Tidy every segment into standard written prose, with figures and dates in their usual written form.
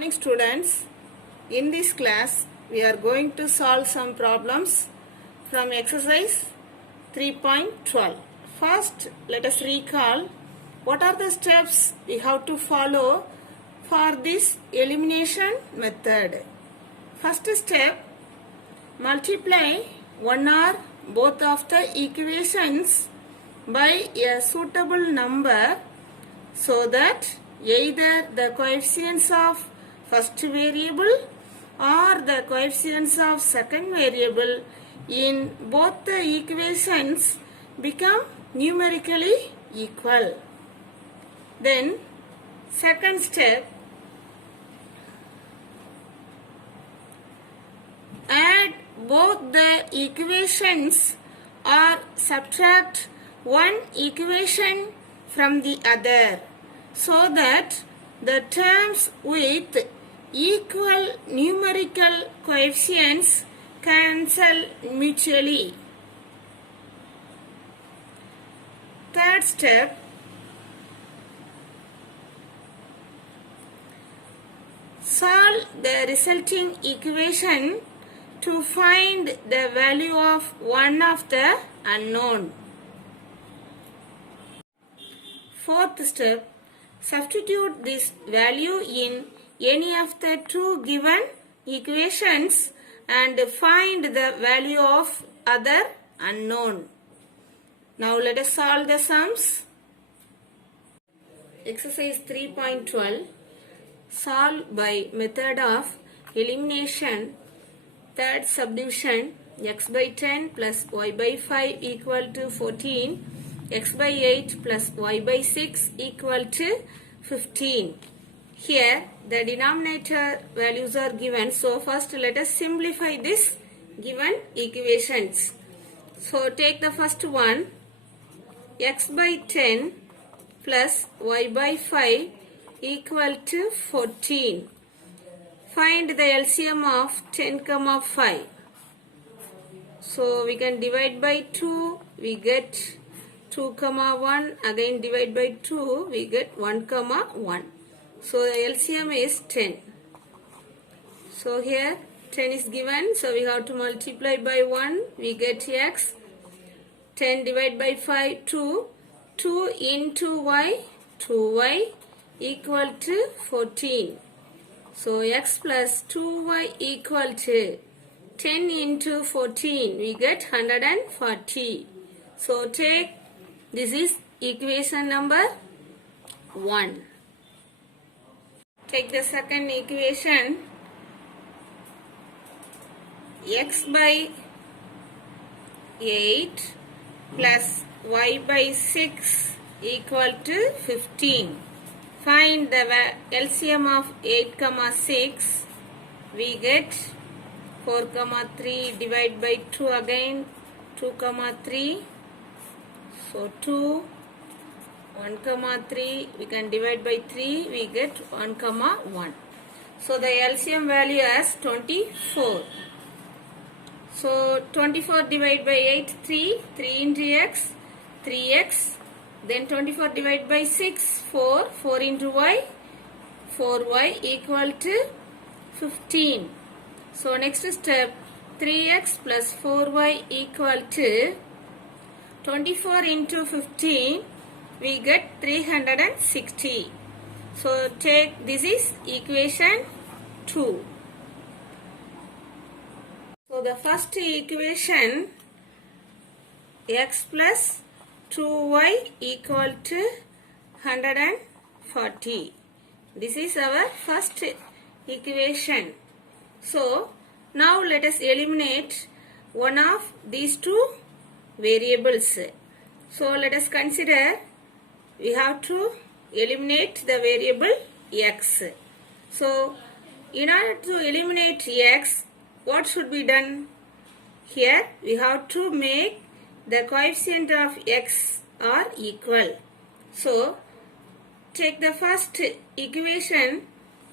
Morning students, in this class we are going to solve some problems from exercise 3.12. First, let us recall what are the steps we have to follow for this elimination method. First step, multiply one or both of the equations by a suitable number so that either the coefficients of first variable or the coefficients of second variable in both the equations become numerically equal. Then second step, add both the equations or subtract one equation from the other so that the terms with equal numerical coefficients cancel mutually. Third step, solve the resulting equation to find the value of one of the unknown. Fourth step, substitute this value in any of the two given equations and find the value of other unknown. Now let us solve the sums. Exercise 3.12, solve by method of elimination. Third subdivision, x by 10 plus y by 5 equal to 14, x by 8 plus y by 6 equal to 15. Here the denominator values are given. So first let us simplify this given equations. So take the first one, x by 10 plus y by 5 equal to 14. Find the LCM of 10, 5. So we can divide by 2, we get 2, 1. Again divide by 2, we get 1, 1. So the LCM is 10. So here 10 is given. So we have to multiply by 1, we get x. 10 divided by 5, 2. 2 into y, 2y equal to 14. So x plus 2y equal to 10 into 14, we get 140. So take, this is equation number 1. Take the second equation, x by 8 plus y by 6 equal to 15. Find the LCM of 8, 6. We get 4, 3 divided by 2 again, 2, 3. So 2, 1, 3. We can divide by 3. We get 1, 1. So the LCM value is 24. So 24 divided by 8, 3. 3 into x, 3x. Then 24 divided by 6, 4. 4 into y, 4y equal to 15. So next step, 3x plus 4y equal to 24 into 15, we get 360. So take, this is equation 2. So the first equation, x plus 2y equal to 140. This is our first equation. So now let us eliminate one of these two variables. So let us consider, we have to eliminate the variable x. So in order to eliminate x, what should be done? Here we have to make the coefficient of x are equal. So take the first equation,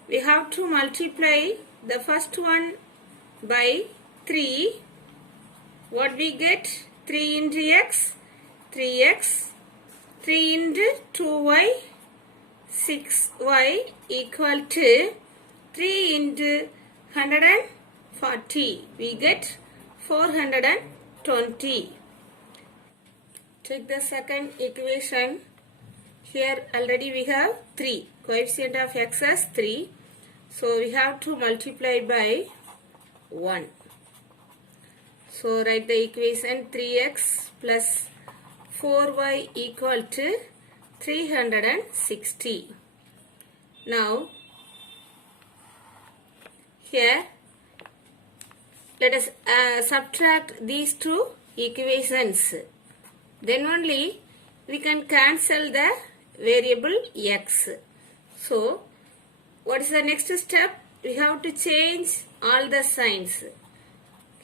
we have to multiply the first one by 3. What we get? 3 into x, 3x, 3 into 2y, 6y equal to 3 into 140. We get 420. Take the second equation. Here already we have 3. Coefficient of x as 3. So we have to multiply by 1. So write the equation 3x plus 4y equal to 360. Now here let us subtract these two equations. Then only we can cancel the variable x. So what is the next step? We have to change all the signs.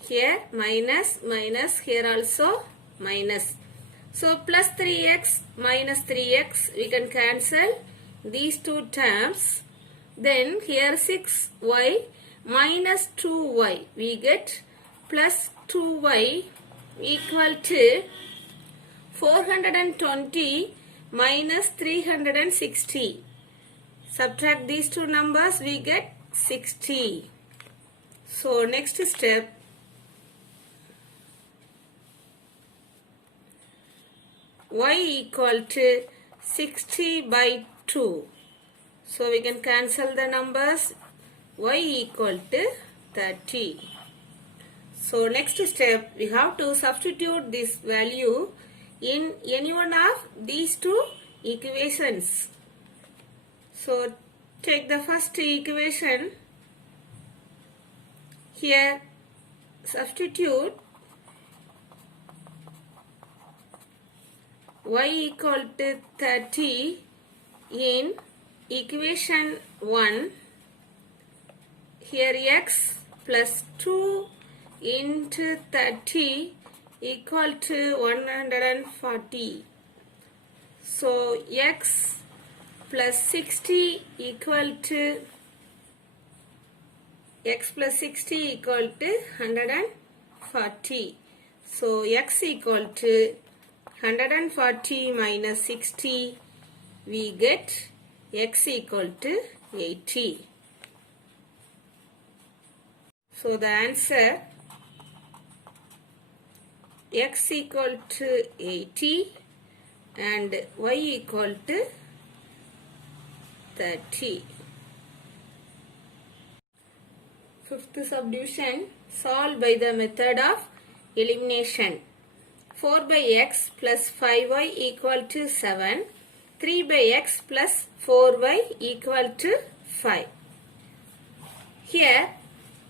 Here minus, minus, here also minus. So plus 3x minus 3x, we can cancel these two terms. Then here 6y minus 2y, we get plus 2y equal to 420 minus 360. Subtract these two numbers, we get 60. So next step, y equal to 60 by 2. So we can cancel the numbers, y equal to 30. So next step, we have to substitute this value in any one of these two equations. So take the first equation. Here substitute y equal to 30 in equation 1. Here x plus 2 into 30 equal to 140. So x plus 60 equal to x plus 60 equal to 140. So x equal to 140 minus 60, we get x equal to 80. So the answer, x equal to 80 and y equal to 30. Fifth subdivision, solve by the method of elimination. 4 by x plus 5y equal to 7. 3 by x plus 4y equal to 5. Here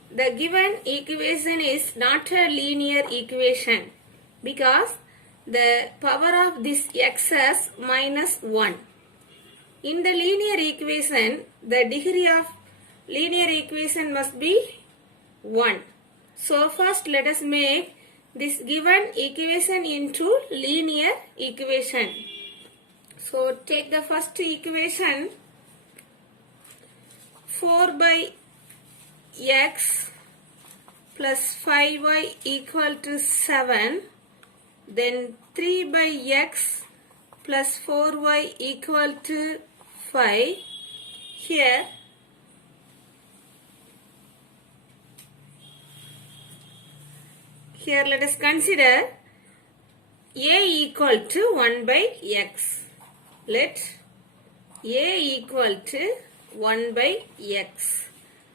the given equation is not a linear equation because the power of this x is minus 1. In the linear equation, the degree of linear equation must be 1. So first let us make this given equation into linear equation. So take the first equation, 4 by x plus 5y equal to 7. Then 3 by x plus 4y equal to 5. Here let us consider a equal to 1 by x. Let a equal to 1 by x.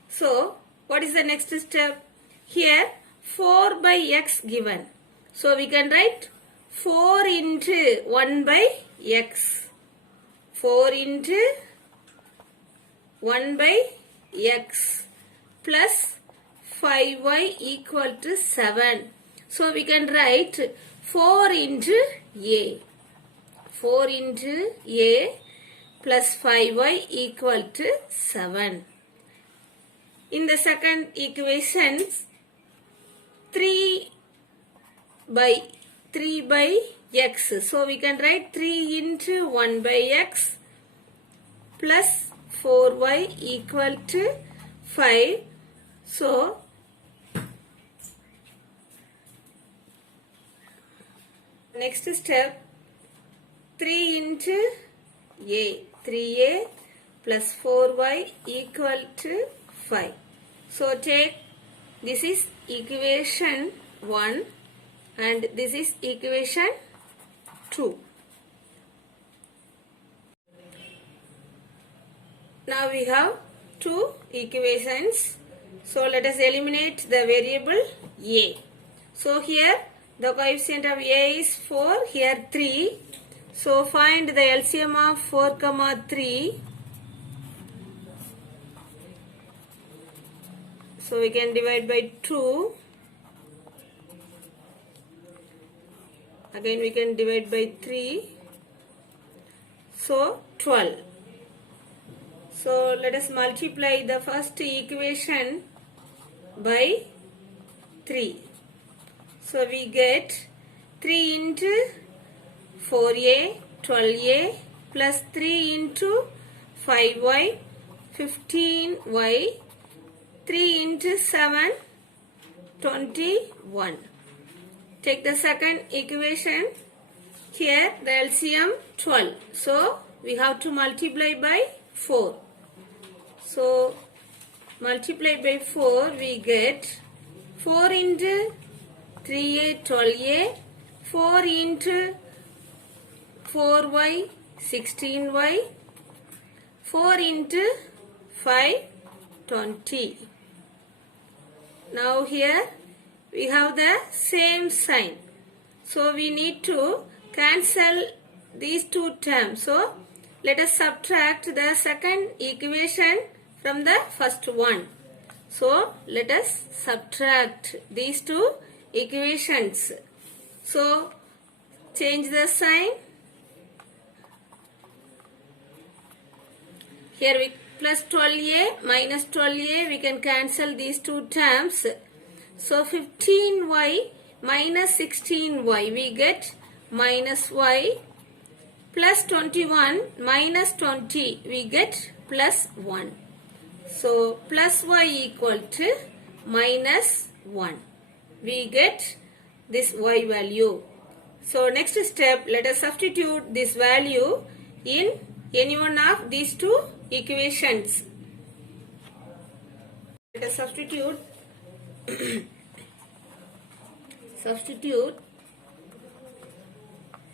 So what is the next step? Here 4 by x given. So we can write 4 into 1 by x. 4 into 1 by x plus 5y equal to 7. So we can write 4 into a. 4 into a plus 5y equal to 7. In the second equation, 3 by x. So we can write 3 into 1 by x plus 4y equal to 5. So next step, 3 into a. 3a plus 4y equal to 5. So take this is equation 1 and this is equation 2. Now we have two equations. So let us eliminate the variable a. So here the coefficient of a is 4, here 3. So find the LCM of 4, 3. So we can divide by 2. Again we can divide by 3. So 12. So let us multiply the first equation by 3. So we get 3 into 4a, 12a plus 3 into 5y, 15y, 3 into 7, 21. Take the second equation. Here the LCM 12. So we have to multiply by 4. So multiply by 4 we get 4 into 3a 12a, 4 into 4y 16y, 4 into 5 20. Now here we have the same sign. So we need to cancel these two terms. So let us subtract the second equation from the first one. So let us subtract these two equations. So change the sign. Here we plus 12a minus 12a, we can cancel these two terms. So 15y minus 16y, we get minus y, plus 21 minus 20, we get plus 1. So plus y equal to minus 1. We get this y value. So next step, let us substitute this value in any one of these two equations. Let us substitute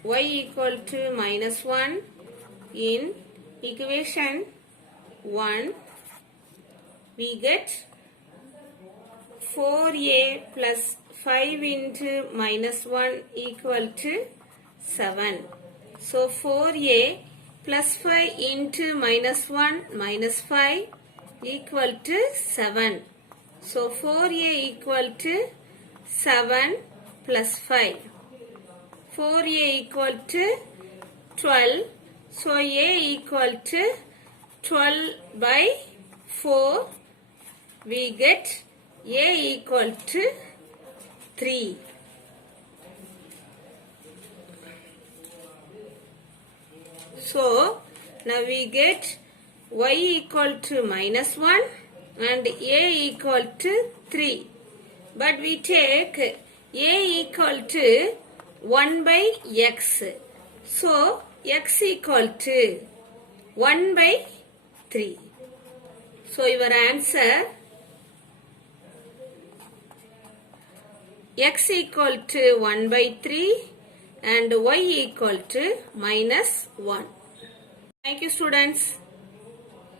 y equal to minus 1 in equation 1. We get 4a plus 5 into minus 1 equal to 7. So 4a plus 5 into minus 1 minus 5 equal to 7. So 4a equal to 7 plus 5. 4a equal to 12. So a equal to 12 by 4. We get a equal to 3. So now we get y equal to minus 1 and a equal to 3. But we take a equal to 1 by x. So x equal to 1 by 3. So your answer x equal to 1 by 3 and y equal to minus 1. Thank you students.